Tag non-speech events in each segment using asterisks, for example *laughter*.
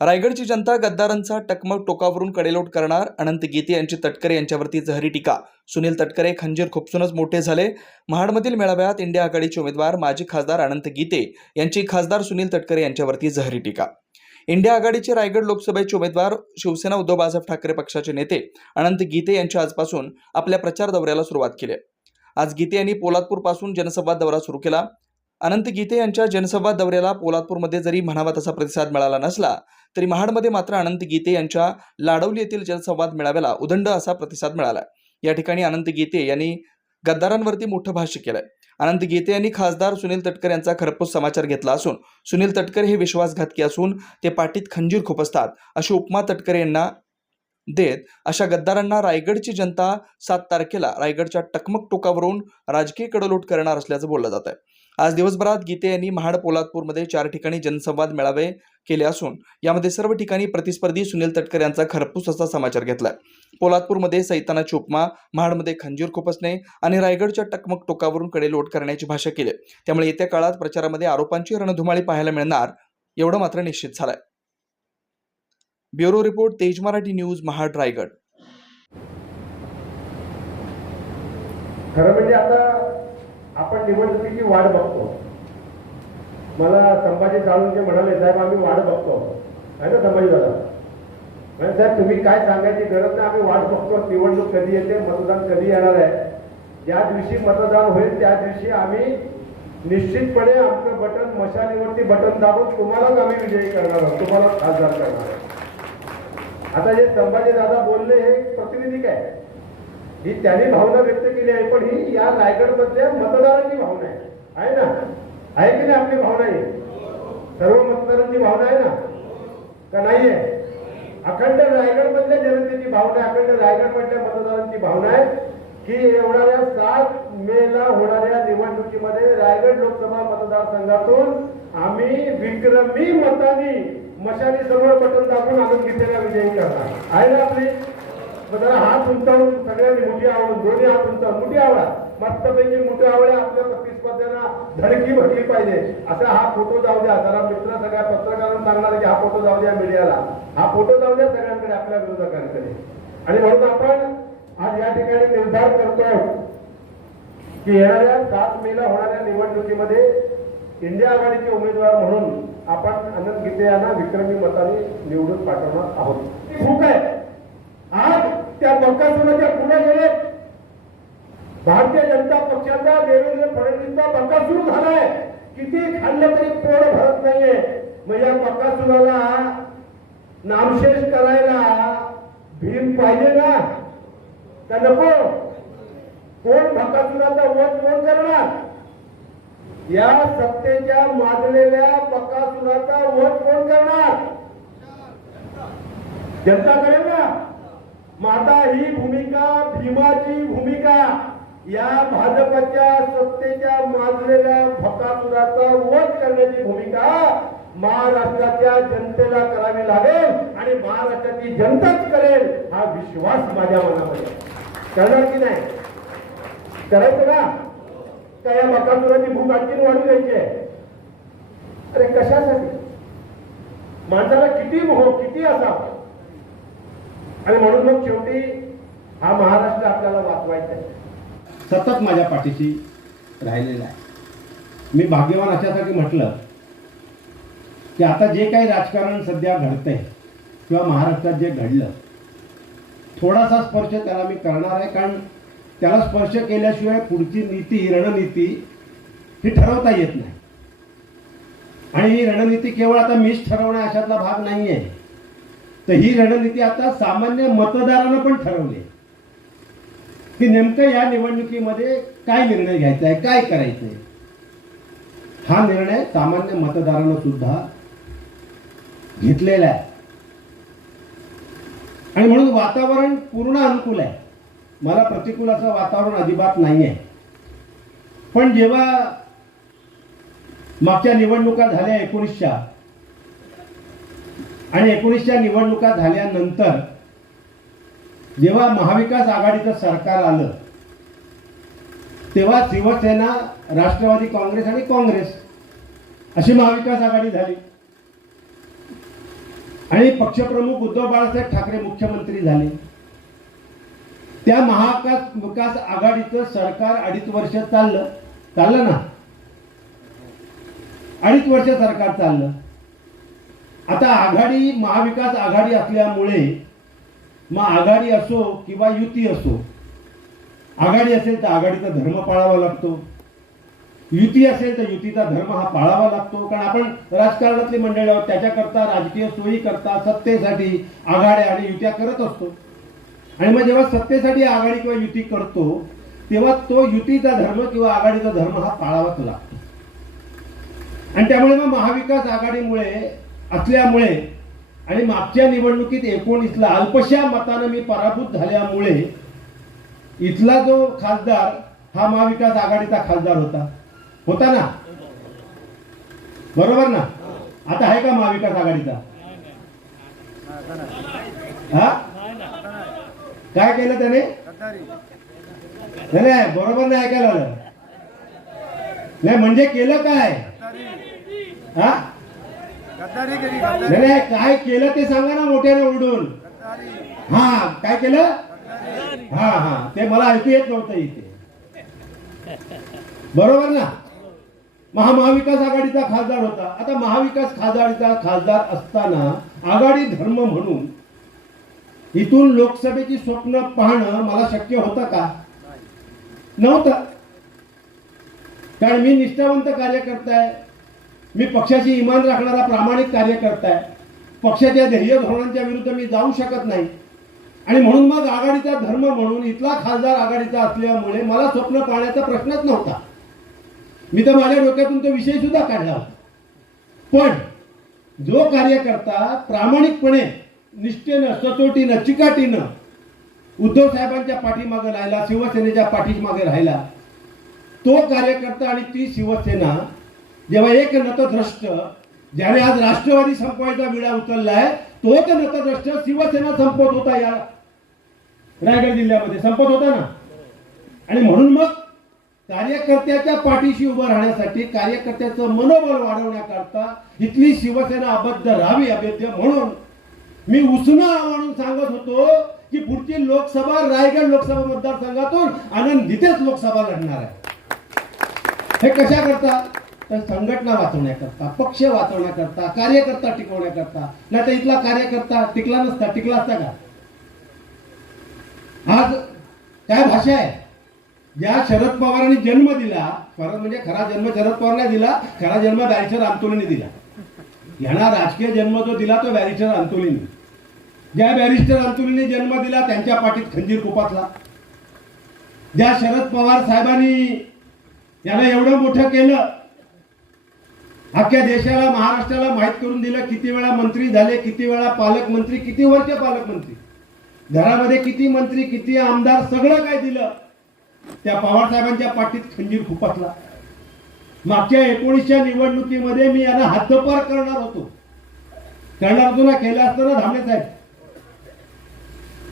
रायगडची जनता गद्दारांचा टकमक टोकावरून कडेलोट करणार. अनंत गीते यांची तटकरे यांच्यावरती जहरी टीका. सुनील तटकरे खंजीर खुपसूनच मोठे झाले. महाडमधील मेळाव्यात इंडिया आघाडीचे उमेदवार माजी खासदार अनंत गीते यांची खासदार सुनील तटकरे यांच्यावरती जहरी टीका. इंडिया आघाडीचे रायगड लोकसभेचे उमेदवार शिवसेना उद्धव बाळासाहेब ठाकरे पक्षाचे नेते अनंत गीते यांची आजपासून आपल्या प्रचार दौऱ्याला सुरुवात केली आज गीते यांनी पोलादपूरपासून जनसंवाद दौरा सुरू केला. अनंत गीते यांच्या जनसंवाद दौऱ्याला पोलादपूरमध्ये जरी म्हणावा तसा प्रतिसाद मिळाला नसला तरी महाडमध्ये मात्र अनंत गीते यांच्या लाडवली येथील जनसंवाद मेळाव्याला उदंड असा प्रतिसाद मिळाला. या ठिकाणी अनंत गीते यांनी गद्दारांवरती मोठं भाष्य केलंय. अनंत गीते यांनी खासदार सुनील तटकर यांचा खरपूस समाचार घेतला असून सुनील तटकर हे विश्वासघातकी असून ते पाठीत खंजीर खुपसतात अशी उपमा तटकरे यांना देत अशा गद्दारांना रायगडची जनता सात तारखेला रायगडच्या टकमक टोकावरून राजकीय कडलोट करणार असल्याचं बोललं जात आहे आज दिवसभरात गीते यांनी महाड पोलादपूरमध्ये चार ठिकाणी जनसंवाद मेळावे केले असून यामध्ये सर्व ठिकाणी प्रतिस्पर्धी सुनील तटकर यांचा खरपूस असा समाचार घेतलाय. पोलादपूरमध्ये सैतानाची उपमा महाडमध्ये खंजीर खुपसणे आणि रायगडच्या टकमक टोकावरून कडे लोट करण्याची भाषा केली. त्यामुळे येत्या काळात प्रचारामध्ये आरोपांची रणधुमाळी पाहायला मिळणार एवढं मात्र निश्चित झालंय. ब्युरो रिपोर्ट तेज मराठी न्यूज महाड रायगड. खरं म्हणजे आता आपण निवडणुकीची वाट बघतो. मला संभाजी साळुंके म्हणाले साहेब आम्ही वाट बघतो. आहे ना संभाजी दादा? म्हणजे साहेब तुम्ही काय सांगायची गरज नाही आम्ही वाट बघतो. निवडणूक कधी येते मतदान कधी येणार आहे? ज्या दिवशी मतदान होईल त्या दिवशी आम्ही निश्चितपणे आमचं बटन मशालीवरती बटन दाबून तुम्हालाच आम्ही विजयी करणार आहोत तुम्हाला खासदार करणार आहोत. आता जे संभाजी दादा बोलले हे प्रतिनिधी आहे ही त्यांनी भावना व्यक्त केली आहे पण ही या रायगडमधल्या मतदारांची भावना आहे. आहे ना? आहे की नाही आपली भावना ही? सर्व मतदारांची भावना आहे ना? का नाहीये अखंड रायगडमधल्या जनतेची भावना आहे अखंड रायगडमधल्या मतदारांची भावना आहे की एवढ्या सात मेला होणाऱ्या निवडणुकीमध्ये रायगड लोकसभा मतदारसंघातून आम्ही विक्रमी मतांनी मशाली समोर बटन दाबून आम्ही गीतेला विजयी करणार. आहे ना आपली? जरा हात उंचावून सगळ्यांनी मुठी आवडून दोन्ही हात उंचावून मुठी आवडा मस्तपैकी मुठी आवड्या आपल्या प्रतिस्पर्ध्यांना धडकी भरली पाहिजे. असा हा फोटो जाऊ द्या. जरा मित्र सगळ्या पत्रकारांना सांगणार की हा फोटो जाऊ द्या मीडियाला. हा फोटो जाऊ द्या सगळ्यांकडे आपल्या विरोधकांकडे. आणि म्हणून आपण आज या ठिकाणी निर्धार करतो की येणाऱ्या सात मेला होणाऱ्या निवडणुकीमध्ये इंडिया आघाडीचे उमेदवार म्हणून आपण अनंत गीते यांना विक्रमी मताने निवडून पाठवणार आहोत. ती आहे. आज त्या बकासुराच्या पुढे गेले. भारतीय जनता पक्षाचा देवेंद्र फडणवीसचा बकासूर झालाय. किती खाल्लं तरी पोट भरत नाहीये. मग या बकासुराला नामशेष करायला भीम पाहिजे ना? का नको. कोण बकासुराचा वध कोण करणार? या सत्तेच्या माजलेल्या बकासुराचा वध कोण करणार? जनता करेल ना? माता ही भूमिका भीमाची भूमिका या भाजपच्या सत्तेच्या माजलेल्या भकासुराचा वध करण्याची भूमिका महाराष्ट्राच्या जनतेला करावी लागेल आणि महाराष्ट्राची जनताच करेल हा विश्वास माझ्या मनामध्ये करणार की नाही? करायचं का? का या बकासुराची भूक आणखीन वाढू द्यायची आहे? अरे कशासाठी? माणसाला किती मोह किती असावा? आणि म्हणून मग शेवटी हा महाराष्ट्र आपल्याला वाचवायचा आहे. सतत माझ्या पाठीशी राहिलेला आहे. मी भाग्यवान अशासाठी म्हटलं की आता जे काही राजकारण सध्या घडतंय किंवा महाराष्ट्रात जे घडलं थोडासा स्पर्श त्याला मी करणार आहे कारण त्याला स्पर्श केल्याशिवाय पुढची नीती रणनीती ही ठरवता येत नाही. आणि ही रणनीती केवळ आता मीच ठरवण्या अशातला भाग नाही आहे तर ही रणनीती आता सामान्य मतदारानं पण ठरवली की नेमकं या निवडणुकीमध्ये काय निर्णय घ्यायचा आहे काय करायचं आहे? हा निर्णय सामान्य मतदारानं सुद्धा घेतलेला आहे. आणि म्हणून वातावरण पूर्ण अनुकूल आहे. मला प्रतिकूल असं वातावरण अजिबात नाही आहे पण जेव्हा मागच्या निवडणुका झाल्या एकोणीसच्या आणि एकोणीसच्या निवडणुका झाल्यानंतर जेव्हा महाविकास आघाडीचं सरकार आलं तेव्हा शिवसेना राष्ट्रवादी काँग्रेस आणि काँग्रेस अशी महाविकास आघाडी झाली. आणि पक्षप्रमुख उद्धव बाळासाहेब ठाकरे मुख्यमंत्री झाले. त्या महाविकास विकास आघाडीचं सरकार अडीच वर्ष चाललं. चाललं ना? अडीच वर्ष सरकार चाललं. आता आघाडी महाविकास आघाडी असल्यामुळे मग आघाडी असो किंवा युती असो आघाडी असेल तर आघाडीचा धर्म पाळावा लागतो. युती असेल तर युतीचा धर्म हा पाळावा लागतो. कारण आपण राजकारणातली मंडळी आहोत त्याच्याकरता राजकीय सोयी करता सत्तेसाठी आघाड्या आणि युत्या करत असतो. आणि मग जेव्हा सत्तेसाठी आघाडी किंवा युती करतो तेव्हा तो युतीचा धर्म किंवा आघाडीचा धर्म हा पाळावाच लागतो. आणि त्यामुळे मग महाविकास आघाडीमुळे असल्यामुळे आणि मागच्या निवडणुकीत एकोणीसला अल्पशा मतानं मी पराभूत झाल्यामुळे इथला जो खासदार हा महाविकास आघाडीचा खासदार होता. होता ना? बरोबर ना? आता आहे का महाविकास आघाडीचा? हा? काय केलं त्याने? नाही बरोबर नाही ऐकायला नाही म्हणजे केलं काय? हा? नाही नाही, काय केलं ते सांगा ना मोठ्याने ओरडून. हा काय केलं? हा हा ते मला ऐकू येत नव्हतं इथे. बरोबर ना? महा महाविकास आघाडीचा खासदार होता. आता महाविकास आघाडीचा खासदार असताना आघाडी धर्म म्हणून इथून लोकसभेची स्वप्न पाहणं मला शक्य होतं का? नव्हतं. कारण मी निष्ठावंत कार्यकर्ता आहे. मी पक्षाची इमान राखणारा प्रामाणिक कार्यकर्ता आहे. पक्षाच्या ध्येय धोरणांच्या विरुद्ध मी जाऊ शकत नाही. आणि म्हणून मग आघाडीचा धर्म म्हणून इथला खासदार आघाडीचा असल्यामुळे मला स्वप्न पाहण्याचा प्रश्नच नव्हता. मी तर माझ्या डोक्यातून तो विषय सुद्धा काढला होता. पण जो कार्यकर्ता प्रामाणिकपणे निष्ठेनं सचोटीनं चिकाटीनं उद्धव साहेबांच्या पाठीमागे राहिला शिवसेनेच्या पाठीमागे राहिला तो कार्यकर्ता आणि ती शिवसेना जेव्हा एक नतद्रष्ट ज्याने आज राष्ट्रवादी संपवायचा विडा उचललाय तोच नतद्रष्ट शिवसेना संपवत होता या रायगड जिल्ह्यामध्ये. संपत होता ना? आणि म्हणून मग कार्यकर्त्याच्या पाठीशी उभं राहण्यासाठी कार्यकर्त्याचं मनोबल वाढवण्याकरता इथली शिवसेना अबद्ध राहावी अभेद्य म्हणून मी उसनं म्हणून सांगत होतो की पुढची लोकसभा रायगड लोकसभा मतदारसंघातून आनंद जिथेच लोकसभा लढणार आहे. हे कशा करता तर संघटना वाचवण्याकरता पक्ष वाचवण्याकरता कार्यकर्ता टिकवण्याकरता नाही तर इथला कार्यकर्ता टिकला नसता टिकला असता का? आज काय भाषा आहे? ज्या शरद पवारांनी जन्म दिला परत म्हणजे खरा जन्म शरद पवारने दिला खरा जन्म बॅरिस्टर आंतोलीने दिला. यांना राजकीय जन्म जो दिला तो बॅरिस्टर आंतोलीने ज्या बॅरिस्टर आंतोलीने जन्म दिला त्यांच्या पाठीत खंजीर कुपातला. ज्या शरद पवार साहेबांनी याला एवढं मोठं केलं अख्ख्या देशाला महाराष्ट्राला माहीत करून दिलं किती वेळा मंत्री झाले किती वेळा पालकमंत्री किती वर्ष पालकमंत्री. घरामध्ये किती मंत्री किती आमदार सगळं काय दिलं. त्या पवार साहेबांच्या पाठीत खंजीर खुपसला. मागच्या एकोणीसच्या निवडणुकीमध्ये मी यांना हद्दपार करणार होतो. करणार होतो ना केलं असतं ना धामणे साहेब?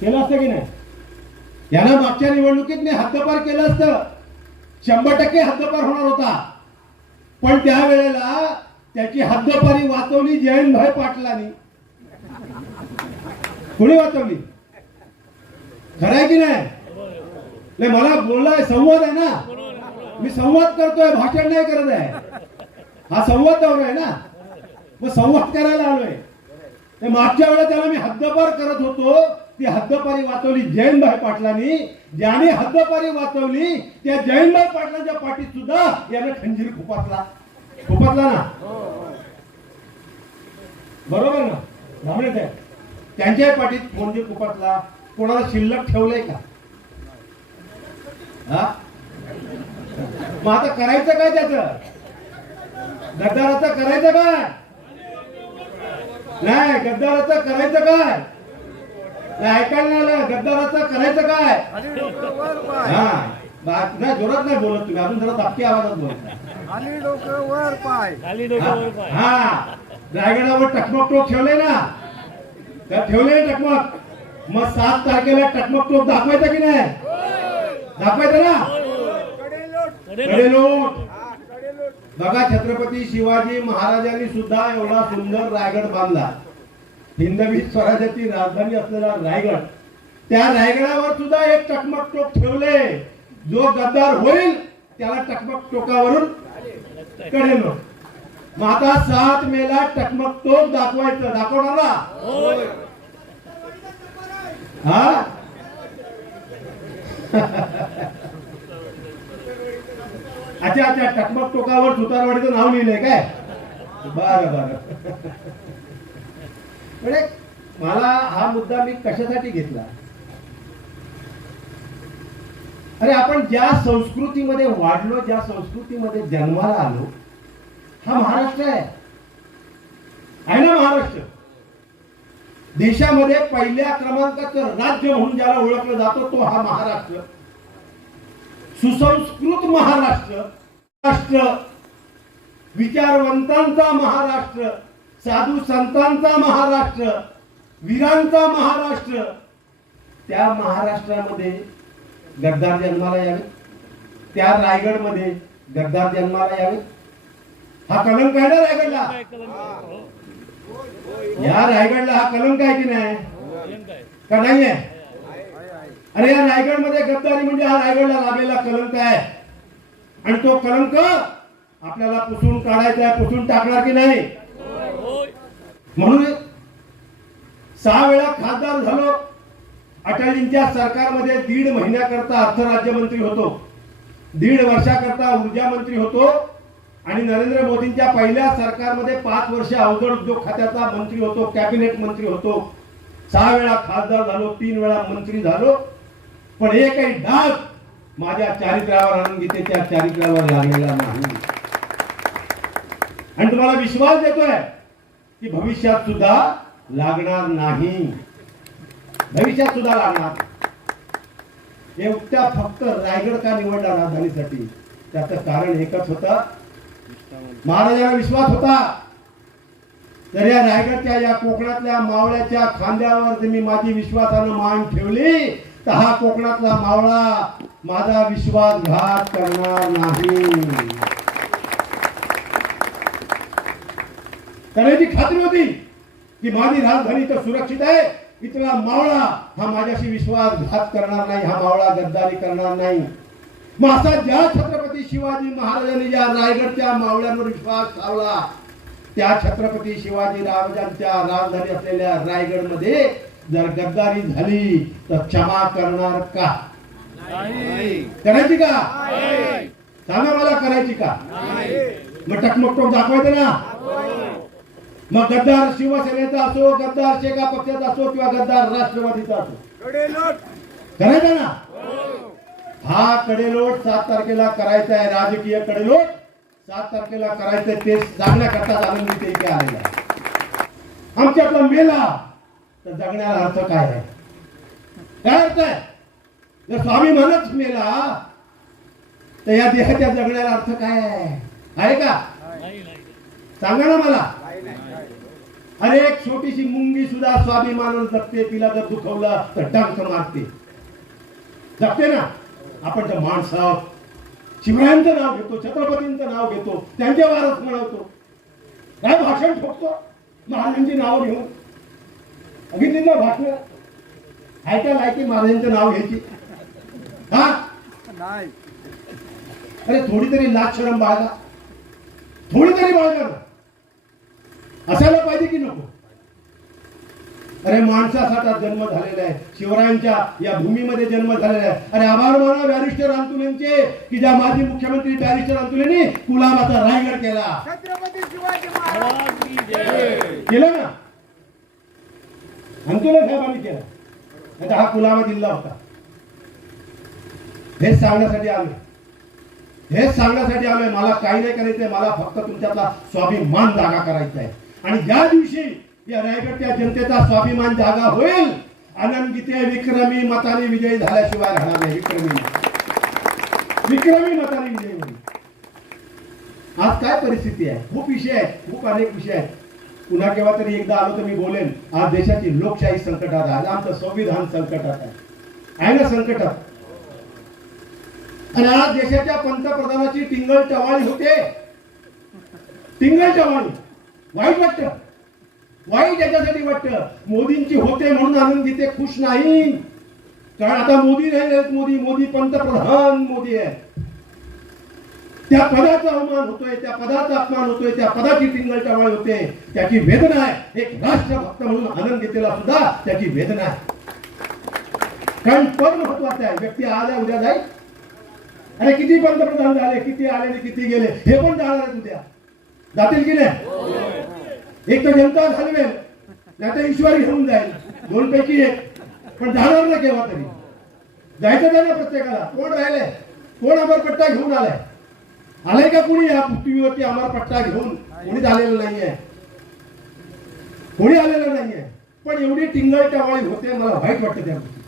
केलं असतं की नाही? यांना मागच्या निवडणुकीत मी हद्दपार केलं असतं. शंभर टक्के हद्दपार होणार होता. पण त्यावेळेला त्याची हद्दपारी वाचवली जयंतभाई पाटलांनी. कोणी वाचवली? खरं आहे की नाही? मला बोललाय संवाद आहे ना. मी संवाद करतोय भाषण नाही करत आहे. हा संवाद दौरा आहे ना. मग संवाद करायला आलोय ते मागच्या वेळेला त्याला मी हद्दपार करत होतो. ती हद्दपारी वाचवली जयंतभाई पाटलांनी. ज्याने हद्दपारी वाचवली त्या जयंतभाई पाटलांच्या पाठीत सुद्धा यानं खंजीर खुपातला. खुपातला ना? बरोबर ना? धामणे साहेब त्यांच्याही पाठीत खंजीर खुपातला. कोणाला शिल्लक ठेवलंय का? हा? मग आता करायचं काय त्याचं? गद्दाराचं करायचं काय? नाही गद्दाराचं करायचं काय? ऐकायला नाही आलं. गद्दाराचं करायचं काय? हा. बा- नाही जोरात नाही बोलत तुम्ही. अजून जरा धपकी आवाजात बोलत खाली डोकं वर पाय. हा. हा. रायगडावर टकमक टोक ठेवले ना? त्या ठेवले टकमक. मग सात तारखेला टकमक टोक दाखवायचं की नाही? दाखवायचं ना? कडेलोट. बघा छत्रपती शिवाजी महाराजांनी सुद्धा एवढा सुंदर रायगड बांधला. हिंदवी स्वराज्याची राजधानी असलेला रायगड. त्या रायगडावर सुद्धा एक टकमक टोक ठेवले. जो गद्दार होईल त्याला टकमक टोकावरून कळेल मग आता सात मेला टकमक टोक दाखवायचं. दाखवणार ना? हा? *laughs* अच्छा अच्छा टकमक टोकावर सुतारवाडीचं नाव लिहिलंय काय? बरं बरं. *laughs* म्हणजे मला हा मुद्दा मी कशासाठी घेतला? अरे आपण ज्या संस्कृतीमध्ये वाढलो ज्या संस्कृतीमध्ये जन्माला आलो हा महाराष्ट्र आहे. आहे ना महाराष्ट्र? देशामध्ये पहिल्या क्रमांकाचं राज्य म्हणून ज्याला ओळखलं जातो तो हा महाराष्ट्र. सुसंस्कृत महाराष्ट्र राष्ट्र विचारवंतांचा महाराष्ट्र. साधू संतांचा महाराष्ट्र वीरांचा महाराष्ट्र. त्या महाराष्ट्रामध्ये गद्दार जन्माला यावे त्या रायगडमध्ये गद्दार जन्माला यावे हा कलंक आहे ना रायगडला? या रायगडला हा कलंक आहे की नाही? का नाही अरे या रायगडमध्ये गद्दारी म्हणजे हा रायगडला लाभलेला कलंक आहे. आणि तो कलंक आपल्याला पुसून काढायचा आहे पुसून टाकणार की नाही? म्हणून सहा वेळा खासदार झालो. अटलजींच्या सरकारमध्ये दीड महिन्याकरता अर्थ राज्यमंत्री होतो. दीड वर्षाकरता ऊर्जा मंत्री होतो. आणि नरेंद्र मोदींच्या पहिल्या सरकारमध्ये पाच वर्ष अवजड उद्योग खात्याचा मंत्री होतो कॅबिनेट मंत्री होतो. सहा वेळा खासदार झालो तीन वेळा मंत्री झालो. पण एकही डाग माझ्या चारित्र्यावर आनंदगीतेच्या चारित्र्यावर लागलेला नाही. आणि तुम्हाला विश्वास देतोय की भविष्यात सुद्धा लागणार नाही. भविष्यात सुद्धा लागणार. हे त्या फक्त रायगड का निवडला राजधानीसाठी? त्याचं कारण एकच होतं. महाराजांना विश्वास होता. तर या रायगडच्या या कोकणातल्या मावळ्याच्या खांद्यावर मी माझी विश्वासानं मान ठेवली तर हा कोकणातला मावळा माझा विश्वासघात करणार नाही. करायची खात्री होती की माझी राजधानी तर सुरक्षित आहे. इथला मावळा हा माझ्याशी विश्वासघात करणार नाही हा मावळा गद्दारी करणार नाही. मग असा ज्या छत्रपती शिवाजी महाराजांनी ज्या रायगडच्या मावळ्यांवर विश्वास ठेवला त्या छत्रपती शिवाजी राजांच्या राजधानी असलेल्या रायगडमध्ये जर गद्दारी झाली तर क्षमा करणार का? करायची का? सांगा मला करायची का? मग टकमकटोक दाखवायचं ना. मग गद्दार शिवसेनेचा असो गद्दार शेका पक्षाचा असो किंवा गद्दार राष्ट्रवादीचा असो. कडेलोट. करायचा ना? हा कडेलोट सात तारखेला करायचा आहे राजकीय कडेलोट. सात तारखेला करायचं ते जागण्याकरता आनंद ते इथे आलेला आहे. आमच्यातला मेला तर जगण्याला अर्थ काय आहे? काय अर्थ आहे? जर स्वाभिमानच मेला तर या देहाच्या जगण्याला अर्थ काय आहे? आहे का? सांगा ना मला. अरे एक छोटीशी मुंगी सुद्धा स्वाभिमानानं जगते तिला जर दुखवलं तर डंक मारते. जगते ना? आपण तर माणसं आहोत. शिवरायांचं नाव घेतो छत्रपतींचं नाव घेतो त्यांचे वारस म्हणवतो काय भाषण ठोकतो? महाराजांची नाव घेऊन. बघितली ना भाषण. आहे का लायकी महाराजांचं नाव घ्यायची. हा? नाही. अरे थोडी तरी लाज शरम बाळगा. थोडी तरी बाळगा ना. असायला पाहिजे की नको? अरे माणसाचा जन्म झालेला आहे. शिवरायांच्या या भूमीमध्ये जन्म झालेला आहे. अरे आभार माना बॅरिस्टर अंतुलेंचे की ज्या माजी मुख्यमंत्री बॅरिस्टर अंतुलेंनी कुलाबाचा रायगड केला. केलं ना? अंतुले साहेबांनी केला. आता हा कुलाबा जिल्हा होता. हेच सांगण्यासाठी आलोय. हेच सांगण्यासाठी आलोय. मला काही नाही करायचंय. मला फक्त तुमच्यातला स्वाभिमान जागा करायचा आहे. आणि ज्या दिवशी या रायगडच्या जनतेचा स्वाभिमान जागा होईल. आनंद गीते विक्रमी मताने विजयी झाल्याशिवाय राहणार नाही विक्रमी. विक्रमी मताने विजयी होईल. आज काय परिस्थिती आहे? खूप विषय आहेत खूप अनेक विषय आहेत. पुन्हा केव्हा तरी एकदा आलो तर मी बोलेन आज देशाची लोकशाही संकटात आहे आज आमचं संविधान संकटात आहे. आहे ना संकटात? आणि आज देशाच्या पंतप्रधानाची टिंगल टवाळी होते. टिंगल टवाळी. वाईट वाटत. वाईट याच्यासाठी वाटतं. मोदींची होते म्हणून आनंद घेते खुश नाही कारण आता मोदी नाही मोदी मोदी पंतप्रधान मोदी आहे त्या पदाचा अवमान होतोय त्या पदाचा अपमान होतोय त्या पदाची टिंगल होते. त्याची वेदना आहे. एक राष्ट्रभक्त म्हणून आनंद घेतलेला सुद्धा त्याची वेदना आहे. कारण पद महत्वाचं आहे. व्यक्ती आज उद्या जाईल. अरे किती पंतप्रधान झाले किती आले आणि किती गेले हे पण जाणार आहेत उद्या. जातील की नाही? एक तर जनता घालवेल नाही तर ईश्वर घेऊन जाईल. दोन पैकी एक. पण जाणार ना केव्हा तरी? जायचं नाही ना प्रत्येकाला. कोण राहिलंय? कोण अमरपट्टा घेऊन आलाय? आलाय का कोणी या पृथ्वीवरती अमरपट्टा घेऊन? कोणीच आलेलं नाहीये. कोणी आलेलं नाहीये. पण एवढी टिंगळ टवाळी होते मला वाईट वाटतं त्या गोष्टी